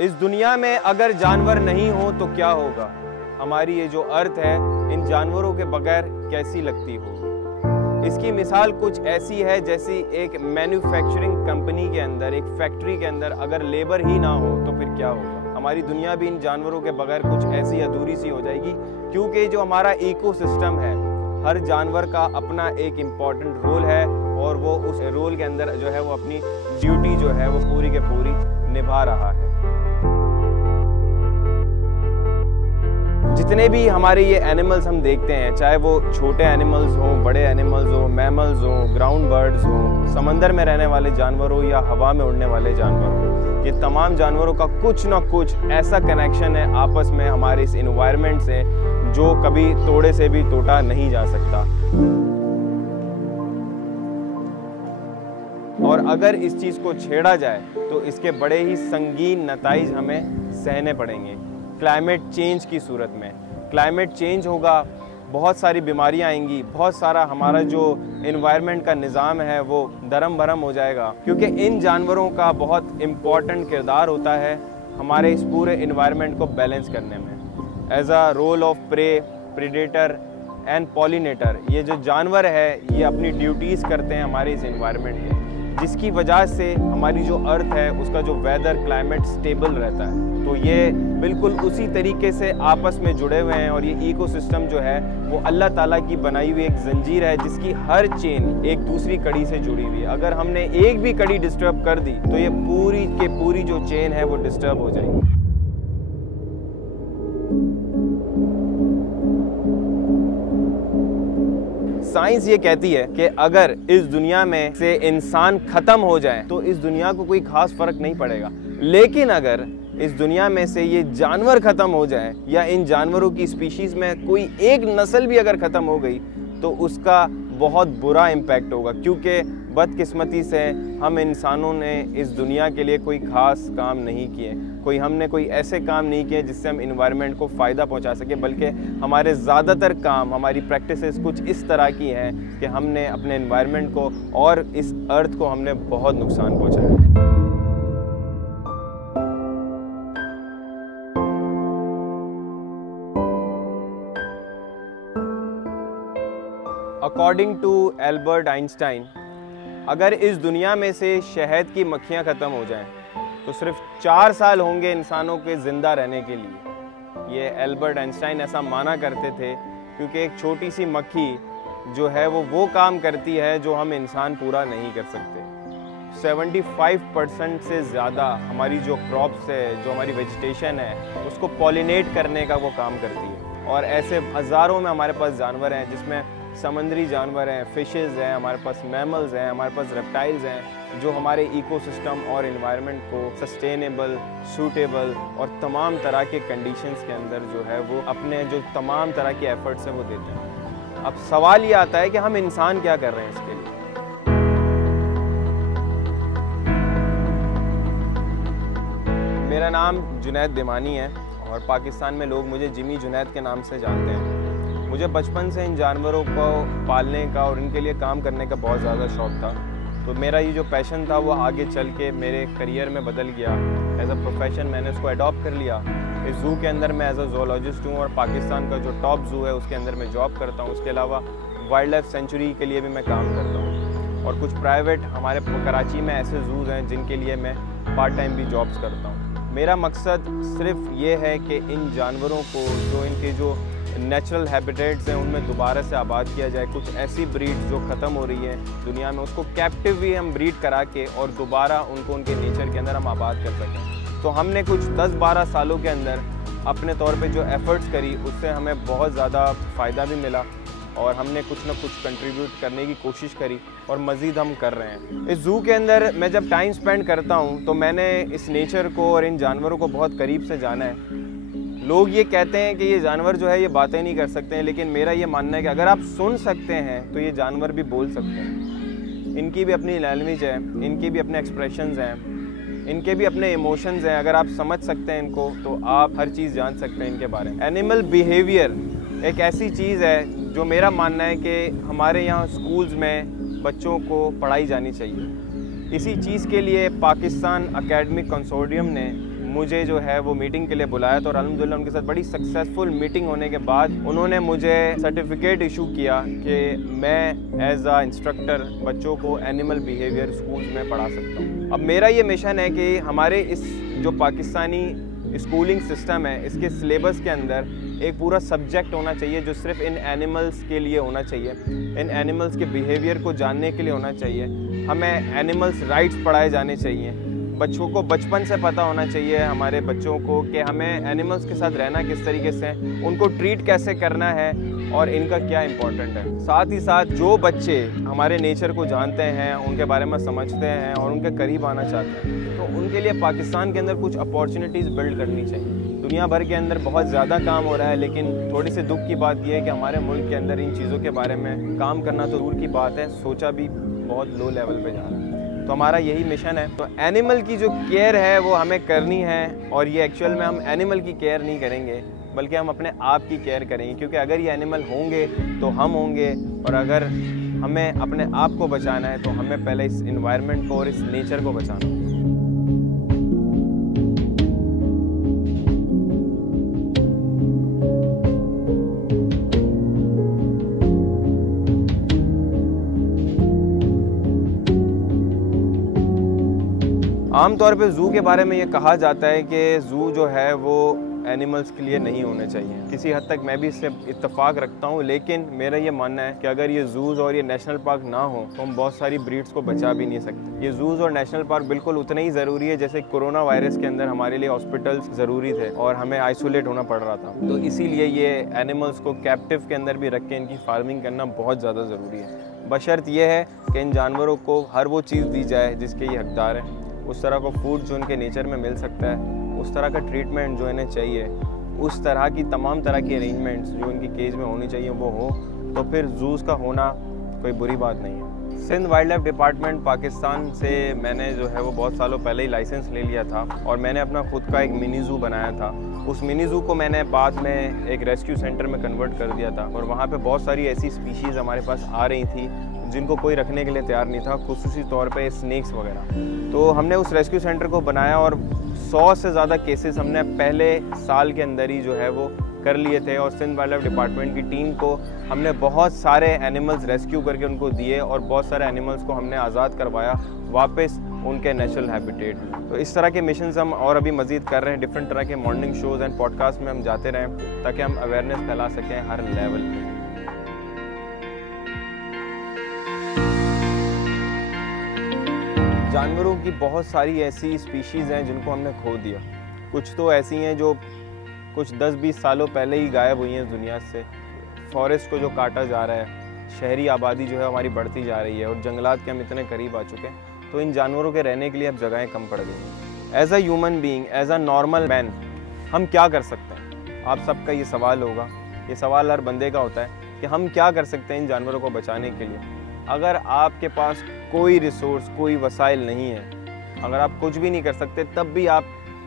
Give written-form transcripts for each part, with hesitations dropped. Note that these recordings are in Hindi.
इस दुनिया में अगर जानवर नहीं हो तो क्या होगा? हमारी ये जो अर्थ है इन जानवरों के बगैर कैसी लगती होगी? इसकी मिसाल कुछ ऐसी है जैसी एक मैन्युफैक्चरिंग कंपनी के अंदर, एक फैक्ट्री के अंदर अगर लेबर ही ना हो तो फिर क्या होगा? हमारी दुनिया भी इन जानवरों के बगैर कुछ ऐसी अधूरी सी हो जाएगी, क्योंकि जो हमारा इकोसिस्टम है, हर जानवर का अपना एक इम्पॉर्टेंट रोल है और वो उस रोल के अंदर जो है वो अपनी ड्यूटी जो है वो पूरी के पूरी निभा रहा है। जितने भी हमारे ये एनिमल्स हम देखते हैं, चाहे वो छोटे एनिमल्स हों, बड़े एनिमल्स हों, मैमल्स हों, ग्राउंड बर्ड्स हों, समंदर में रहने वाले जानवर हो या हवा में उड़ने वाले जानवर हों, ये तमाम जानवरों का कुछ ना कुछ ऐसा कनेक्शन है आपस में हमारे इस एनवायरनमेंट से, जो कभी तोड़े से भी तोड़ा नहीं जा सकता। और अगर इस चीज़ को छेड़ा जाए तो इसके बड़े ही संगीन नताइज हमें सहने पड़ेंगे। क्लाइमेट चेंज की सूरत में, क्लाइमेट चेंज होगा, बहुत सारी बीमारियां आएंगी, बहुत सारा हमारा जो एनवायरनमेंट का निज़ाम है वो दरम भरम हो जाएगा, क्योंकि इन जानवरों का बहुत इम्पॉर्टेंट किरदार होता है हमारे इस पूरे एनवायरनमेंट को बैलेंस करने में। As a role of prey, predator and pollinator, ये जो जानवर है ये अपनी ड्यूटीज़ करते हैं हमारे इस एनवायरनमेंट में, जिसकी वजह से हमारी जो अर्थ है उसका जो वेदर क्लाइमेट स्टेबल रहता है। तो ये बिल्कुल उसी तरीके से आपस में जुड़े हुए हैं और ये इकोसिस्टम जो है वो अल्लाह ताला की बनाई हुई एक जंजीर है, जिसकी हर चेन एक दूसरी कड़ी से जुड़ी हुई है। अगर हमने एक भी कड़ी डिस्टर्ब कर दी तो ये पूरी के पूरी जो चेन है वो डिस्टर्ब हो जाएगी। साइंस ये कहती है कि अगर इस दुनिया में से इंसान खत्म हो जाए तो इस दुनिया को कोई खास फर्क नहीं पड़ेगा, लेकिन अगर इस दुनिया में से ये जानवर खत्म हो जाए या इन जानवरों की स्पीशीज में कोई एक नस्ल भी अगर खत्म हो गई तो उसका बहुत बुरा इम्पैक्ट होगा, क्योंकि बदकिस्मती से हम इंसानों ने इस दुनिया के लिए कोई ख़ास काम नहीं किए, हमने कोई ऐसे काम नहीं किए जिससे हम इन्वायरमेंट को फ़ायदा पहुंचा सके, बल्कि हमारे ज़्यादातर काम, हमारी प्रैक्टिसेस कुछ इस तरह की हैं कि हमने अपने इन्वायरमेंट को और इस अर्थ को हमने बहुत नुकसान पहुँचाया। अकॉर्डिंग टू एल्बर्ट आइंस्टाइन, अगर इस दुनिया में से शहद की मक्खियाँ ख़त्म हो जाएं तो सिर्फ 4 साल होंगे इंसानों के ज़िंदा रहने के लिए। ये एल्बर्ट आइंस्टाइन ऐसा माना करते थे, क्योंकि एक छोटी सी मक्खी जो है वो काम करती है जो हम इंसान पूरा नहीं कर सकते। 75% से ज़्यादा हमारी जो क्रॉप्स है, जो हमारी वेजिटेशन है, उसको पॉलिनेट करने का वो काम करती है। और ऐसे हज़ारों में हमारे पास जानवर हैं, जिसमें समुद्री जानवर हैं, फिशेस हैं, हमारे पास मैमल्स हैं, हमारे पास रेप्टाइल्स हैं, जो हमारे इकोसिस्टम और एनवायरनमेंट को सस्टेनेबल, सूटेबल और तमाम तरह के कंडीशंस के अंदर जो है वो अपने जो तमाम तरह के एफर्ट्स हैं वो देते हैं। अब सवाल ये आता है कि हम इंसान क्या कर रहे हैं इसके लिए। मेरा नाम जुनैद दिमानी है और पाकिस्तान में लोग मुझे जिमी जुनैद के नाम से जानते हैं। मुझे बचपन से इन जानवरों को पालने का और इनके लिए काम करने का बहुत ज़्यादा शौक़ था। तो मेरा ये जो पैशन था वो आगे चल के मेरे करियर में बदल गया। एज अ प्रोफेशन मैंने उसको अडॉप्ट कर लिया। इस ज़ू के अंदर मैं एज अ ज़ूलॉजिस्ट हूँ और पाकिस्तान का जो टॉप ज़ू है उसके अंदर मैं जॉब करता हूँ। उसके अलावा वाइल्ड लाइफ सेंचुरी के लिए भी मैं काम करता हूँ और कुछ प्राइवेट हमारे कराची में ऐसे ज़ूज़ हैं जिनके लिए मैं पार्ट टाइम भी जॉब्स करता हूँ। मेरा मकसद सिर्फ ये है कि इन जानवरों को, जो इनके जो नेचुरल हैबिटेट्स हैं, उनमें दोबारा से आबाद किया जाए। कुछ ऐसी ब्रीड जो ख़त्म हो रही है दुनिया में, उसको कैप्टिव भी हम ब्रीड करा के और दोबारा उनको उनके नेचर के अंदर हम आबाद कर सकें। तो हमने कुछ 10-12 सालों के अंदर अपने तौर पे जो एफ़र्ट्स करी, उससे हमें बहुत ज़्यादा फ़ायदा भी मिला और हमने कुछ ना कुछ कंट्रीब्यूट करने की कोशिश करी और मज़ीद हम कर रहे हैं। इस ज़ू के अंदर मैं जब टाइम स्पेंड करता हूँ तो मैंने इस नेचर को और इन जानवरों को बहुत करीब से जाना है। लोग ये कहते हैं कि ये जानवर जो है ये बातें नहीं कर सकते हैं, लेकिन मेरा ये मानना है कि अगर आप सुन सकते हैं तो ये जानवर भी बोल सकते हैं। इनकी भी अपनी लैंग्वेज है, इनके भी अपने एक्सप्रेशंस हैं, इनके भी अपने इमोशंस हैं। अगर आप समझ सकते हैं इनको तो आप हर चीज़ जान सकते हैं इनके बारे में। एनिमल बिहेवियर एक ऐसी चीज़ है जो मेरा मानना है कि हमारे यहाँ स्कूल्स में बच्चों को पढ़ाई जानी चाहिए। इसी चीज़ के लिए पाकिस्तान एकेडमिक कंसोर्टियम ने मुझे जो है वो मीटिंग के लिए बुलाया था और अल्हम्दुलिल्लाह उनके साथ बड़ी सक्सेसफुल मीटिंग होने के बाद उन्होंने मुझे सर्टिफिकेट इशू किया कि मैं एज अ इंस्ट्रक्टर बच्चों को एनिमल बिहेवियर स्कूल्स में पढ़ा सकता हूँ। अब मेरा ये मिशन है कि हमारे इस जो पाकिस्तानी स्कूलिंग सिस्टम है इसके सिलेबस के अंदर एक पूरा सब्जेक्ट होना चाहिए जो सिर्फ इन एनिमल्स के लिए होना चाहिए, इन एनिमल्स के बिहेवियर को जानने के लिए होना चाहिए। हमें एनिमल्स राइट्स पढ़ाए जाने चाहिए, बच्चों को बचपन से पता होना चाहिए हमारे बच्चों को कि हमें एनिमल्स के साथ रहना किस तरीके से, उनको ट्रीट कैसे करना है और इनका क्या इम्पोर्टेंट है। साथ ही साथ जो बच्चे हमारे नेचर को जानते हैं, उनके बारे में समझते हैं और उनके करीब आना चाहते हैं, तो उनके लिए पाकिस्तान के अंदर कुछ अपॉर्चुनिटीज़ बिल्ड करनी चाहिए। दुनिया भर के अंदर बहुत ज़्यादा काम हो रहा है, लेकिन थोड़ी सी दुख की बात यह है कि हमारे मुल्क के अंदर इन चीज़ों के बारे में काम करना तो दूर की बात है, सोचा भी बहुत लो लेवल पे जा रहा है। तो हमारा यही मिशन है। तो एनिमल की जो केयर है वो हमें करनी है, और ये एक्चुअल में हम एनिमल की केयर नहीं करेंगे बल्कि हम अपने आप की केयर करेंगे, क्योंकि अगर ये एनिमल होंगे तो हम होंगे, और अगर हमें अपने आप को बचाना है तो हमें पहले इस इन्वायरमेंट को और इस नेचर को बचाना है। आम तौर पे ज़ू के बारे में ये कहा जाता है कि ज़ू जो है वो एनिमल्स के लिए नहीं होने चाहिए। किसी हद तक मैं भी इससे इत्तेफाक रखता हूँ, लेकिन मेरा ये मानना है कि अगर ये ज़ूज़ और ये नेशनल पार्क ना हो तो हम बहुत सारी ब्रीड्स को बचा भी नहीं सकते। ये ज़ूज़ और नेशनल पार्क बिल्कुल उतने ही ज़रूरी है जैसे कोरोना वायरस के अंदर हमारे लिए हॉस्पिटल्स ज़रूरी थे और हमें आइसोलेट होना पड़ रहा था। तो इसीलिए ये एनिमल्स को कैप्टिव के अंदर भी रख के इनकी फार्मिंग करना बहुत ज़्यादा ज़रूरी है। बशर्त यह है कि इन जानवरों को हर वो चीज़ दी जाए जिसके ये हकदार हैं, उस तरह का फूड जो इनके नेचर में मिल सकता है, उस तरह का ट्रीटमेंट जो इन्हें चाहिए, उस तरह की तमाम तरह की अरेंजमेंट्स जो इनकी केज में होनी चाहिए वो हो, तो फिर ज़ूज़ का होना कोई बुरी बात नहीं है। Sindh wildlife department Pakistan से मैंने जो है वो बहुत सालों पहले ही लाइसेंस ले लिया था और मैंने अपना खुद का एक मिनी ज़ू बनाया था। उस मिनी ज़ू को मैंने बाद में एक रेस्क्यू सेंटर में कन्वर्ट कर दिया था और वहाँ पे बहुत सारी ऐसी स्पीशीज़ हमारे पास आ रही थी जिनको कोई रखने के लिए तैयार नहीं था, खुसूसी तौर पे स्नेक्स वगैरह। तो हमने उस रेस्क्यू सेंटर को बनाया और 100 से ज़्यादा केसेस हमने पहले साल के अंदर ही जो है वो कर लिए थे, और सिंध वाइल्ड लाइफ डिपार्टमेंट की टीम को हमने बहुत सारे एनिमल्स रेस्क्यू करके उनको दिए और बहुत सारे एनिमल्स को हमने आज़ाद करवाया वापस उनके नेचुरल हैबिटेट। तो इस तरह के मिशंस हम और अभी मज़ीद कर रहे हैं। डिफरेंट तरह के मॉर्निंग शोज़ एंड पॉडकास्ट में हम जाते रहें ताकि हम अवेयरनेस फैला सकें हर लेवल पे। जानवरों की बहुत सारी ऐसी स्पीशीज़ हैं जिनको हमने खो दिया। कुछ तो ऐसी हैं जो कुछ 10-20 सालों पहले ही गायब हुई हैं दुनिया से। फॉरेस्ट को जो काटा जा रहा है, शहरी आबादी जो है हमारी बढ़ती जा रही है और जंगलात के हम इतने करीब आ चुके हैं, तो इन जानवरों के रहने के लिए अब जगहें कम पड़ गई। As a human being, as a normal man, हम क्या कर सकते हैं? आप सबका ये सवाल होगा, ये सवाल हर बंदे का होता है कि हम क्या कर सकते हैं इन जानवरों को बचाने के लिए। अगर आपके पास कोई रिसोर्स, कोई वसाइल नहीं है, अगर आप कुछ भी नहीं कर सकते, तब भी आप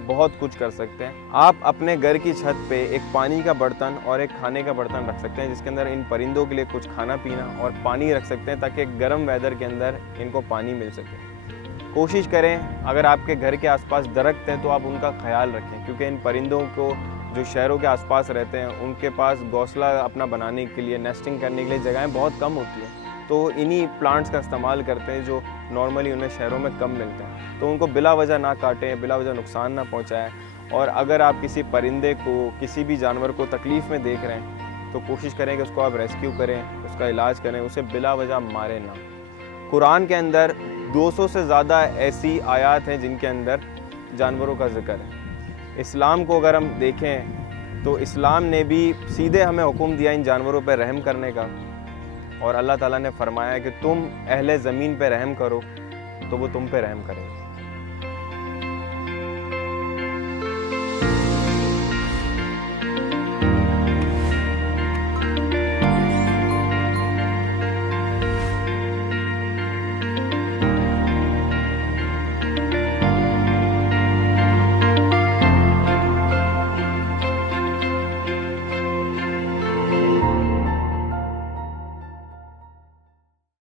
बहुत कुछ कर सकते हैं। आप अपने घर की छत पे एक पानी का बर्तन और एक खाने का बर्तन रख सकते हैं जिसके अंदर इन परिंदों के लिए कुछ खाना पीना और पानी रख सकते हैं ताकि गर्म वेदर के अंदर इनको पानी मिल सके। कोशिश करें, अगर आपके घर के आसपास दरख्त हैं तो आप उनका ख्याल रखें, क्योंकि इन परिंदों को जो शहरों के आसपास रहते हैं उनके पास घोंसला अपना बनाने के लिए, नेस्टिंग करने के लिए जगहें बहुत कम होती हैं, तो इन्हीं प्लांट्स का इस्तेमाल करते हैं जो नॉर्मली उन्हें शहरों में कम मिलते हैं। तो उनको बिला वजह ना काटें, बिला वजह नुकसान ना पहुंचाएं। और अगर आप किसी परिंदे को, किसी भी जानवर को तकलीफ़ में देख रहे हैं तो कोशिश करें कि उसको आप रेस्क्यू करें, उसका इलाज करें, उसे बिला वजह मारें ना। कुरान के अंदर 200 से ज़्यादा ऐसी आयात हैं जिनके अंदर जानवरों का जिक्र है। इस्लाम को अगर हम देखें तो इस्लाम ने भी सीधे हमें हुक्म दिया इन जानवरों पर रहम करने का, और अल्लाह ताला ने फरमाया कि तुम अहले ज़मीन पे रहम करो तो वो तुम पे रहम करेंगे।